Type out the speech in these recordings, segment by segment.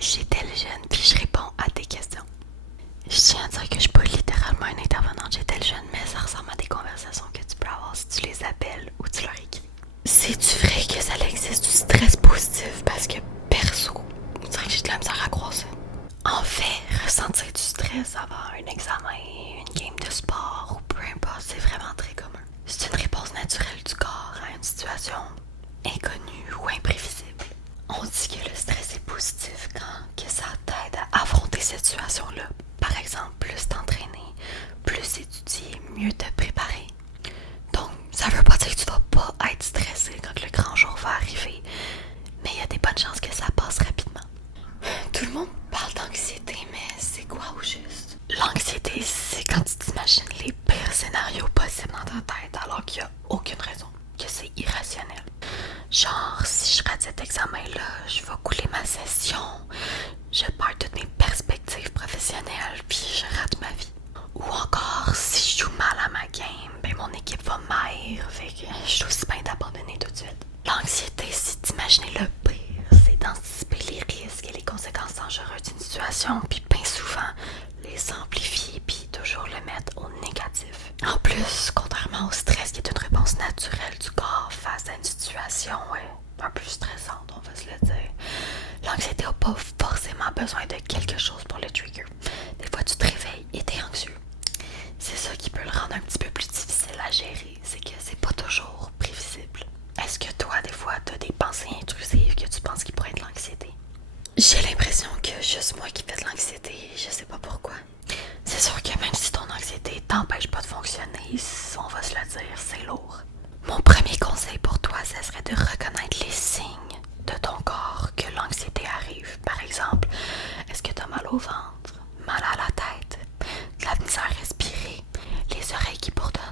j'étais jeune, puis je réponds à tes questions. Je tiens à dire que je suis pas littéralement une intervenante chez tel jeune, mais ça ressemble à des conversations que tu peux avoir si tu les appelles ou tu leur écris. C'est-tu vrai que ça existe du stress positif? Parce que perso, on dirait que j'ai de la misère à croire ça. En fait, ressentir du stress avant un examen, une game de sport ou peu importe, c'est vraiment très commun. C'est une réponse naturelle du corps à une situation inconnue ou imprévisible. On dit que le stress est positif quand que ça t'aide à affronter cette situation-là. Par exemple, plus t'entraîner, plus étudier, mieux te préparer. Donc, ça veut pas dire que tu vas pas être stressé quand le grand jour va arriver, mais il y a des bonnes chances que ça passe rapidement. Tout le monde parle d'anxiété, mais c'est quoi au juste? L'anxiété, c'est quand tu t'imagines les pires scénarios possibles dans ta tête alors qu'il n'y a aucune raison, que c'est irrationnel. Genre, si je rate cet examen-là, je vais couler ma session, je perds toutes mes perspectives professionnelles, puis je rate ma vie. Ou encore, si je joue mal à ma game, ben mon équipe va m'haïr, fait que je suis aussi bien d'abandonner tout de suite. L'anxiété, c'est d'imaginer le pire, c'est d'anticiper les risques et les conséquences dangereuses d'une situation, puis bien souvent, les amplifier, puis toujours le mettre au négatif. En plus, contrairement au stress qui est une réponse naturelle du corps face à une situation un peu stressante, on va se le dire, l'anxiété n'a pas forcément besoin de quelque chose pour le trigger. Des fois, tu te réveilles et t'es anxieux. C'est ça qui peut le rendre un petit peu plus difficile à gérer, c'est que c'est pas toujours prévisible. Est-ce que toi, des fois, t'as des pensées intrusives que tu penses qui pourraient être l'anxiété? J'ai l'impression que juste moi qui fais de l'anxiété, je sais pas pourquoi. C'est sûr que même si ton anxiété t'empêche pas de fonctionner, on va se le dire, c'est lourd. Mon premier conseil pour toi, ça serait de reconnaître les signes de ton corps que l'anxiété arrive. Par exemple, est-ce que t'as mal au ventre, mal à la tête, de la misère à respirer, les oreilles qui bourdonnent?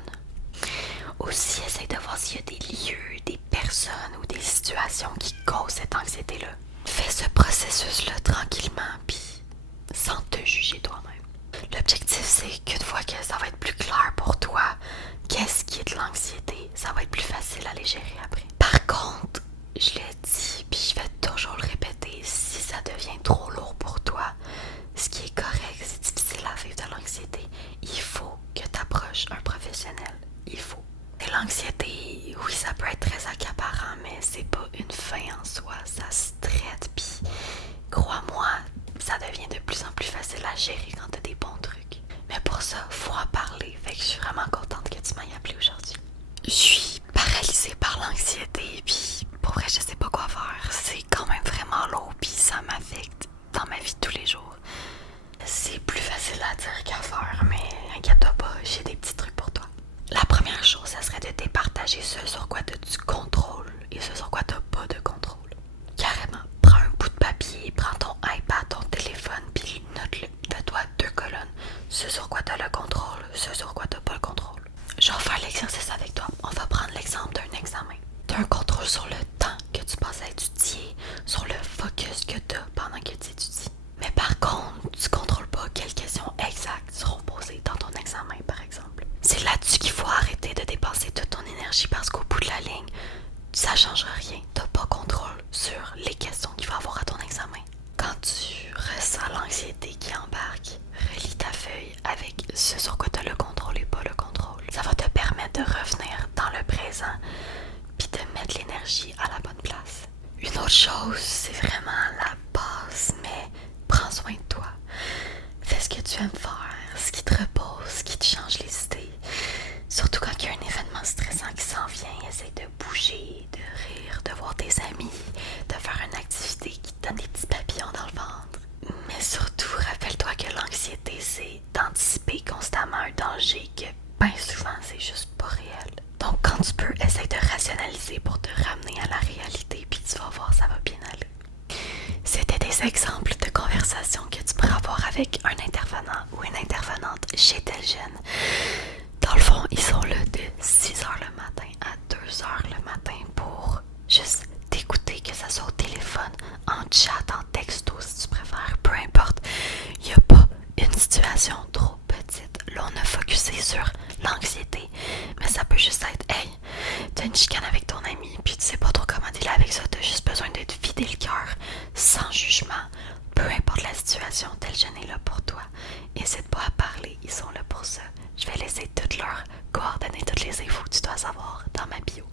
Aussi, essaye de voir s'il y a des lieux, des personnes ou des situations qui causent cette anxiété-là. Fais ce processus-là tranquillement, puis sans te juger toi-même. L'objectif, c'est qu'une fois que ça va être plus clair pour toi, qu'est-ce qui est de l'anxiété, ça va être plus facile à les gérer après. Par contre, je l'ai dit, puis je vais toujours le répéter, si ça devient trop lourd pour toi, ce qui est correct, c'est difficile à vivre de l'anxiété, il faut que tu approches un professionnel. Il faut. Et l'anxiété, oui, ça peut être très accaparant, mais c'est pas une fin en soi, ça se traite, puis crois-moi, ça devient de plus en plus facile à gérer quand t'as des bons trucs. Mais pour ça, faut en parler, fait que je suis vraiment contente que tu m'aies appelé aujourd'hui. Je suis paralysée par l'anxiété, puis pour vrai, je sais pas quoi faire. C'est quand même vraiment lourd, puis ça m'affecte dans ma vie de tous les jours. C'est plus facile à dire qu'à faire, mais inquiète-toi pas, j'ai des petits trucs pour toi. La première chose, ça serait de départager ce sur quoi tu as du contrôle et ce sur quoi tu n'as pas de contrôle. Carrément, prends un bout de papier, prends ton iPad, ton téléphone, puis note-le. Fais-toi 2 colonnes. Ce sur quoi tu as le contrôle, ce sur quoi tu n'as pas le contrôle. Je vais faire l'exercice avec toi. On va prendre l'exemple d'un examen. Tu as un contrôle sur le temps que tu passes à étudier, sur le focus que tu as pendant que tu étudies. Mais par contre, tu contrôles pas quelles questions exactes seront posées dans ton examen, par exemple. C'est là-dessus qu'il faut arrêter de dépenser toute ton énergie parce qu'au bout de la ligne, ça change rien. T'as pas contrôle sur les questions qu'il va avoir à ton examen. Quand tu ressens l'anxiété qui embarque, relis ta feuille avec ce sur quoi t'as le contrôle et pas le contrôle. Ça va te permettre de revenir dans le présent puis de mettre l'énergie à la bonne place. Une autre chose, c'est vraiment la base, mais prends soin de toi. Fais ce que tu aimes faire, ce qui te repose, ce qui te change les idées. Surtout quand il y a un événement stressant qui s'en vient, essaye de bouger, de rire, de voir tes amis, de faire une activité qui te donne des petits papillons dans le ventre. Mais surtout, rappelle-toi que l'anxiété, c'est d'anticiper constamment un danger que bien souvent, c'est juste pas réel. Donc quand tu peux, essaye de rationaliser pour te ramener à la réalité, puis tu vas voir, ça va bien aller. C'était des exemples de conversations que tu pourrais avoir avec un intervenant ou une intervenante chez tel jeune. Dans le fond, ils sont là de 6h le matin à 2h le matin pour juste t'écouter, que ça soit au téléphone, en chat, en texto si tu préfères, peu importe. Il n'y a pas une situation trop petite. Là, on a focusé sur l'anxiété, mais ça peut juste être, hey, t'as une chicane avec ton ami, puis tu sais pas trop comment dealer avec ça, t'as juste besoin de te vider le cœur, sans jugement, peu importe la situation, tel jeune est là pour toi. N'hésite pas à parler, ils sont là pour ça. Je vais laisser toutes leurs coordonnées, toutes les infos que tu dois savoir dans ma bio.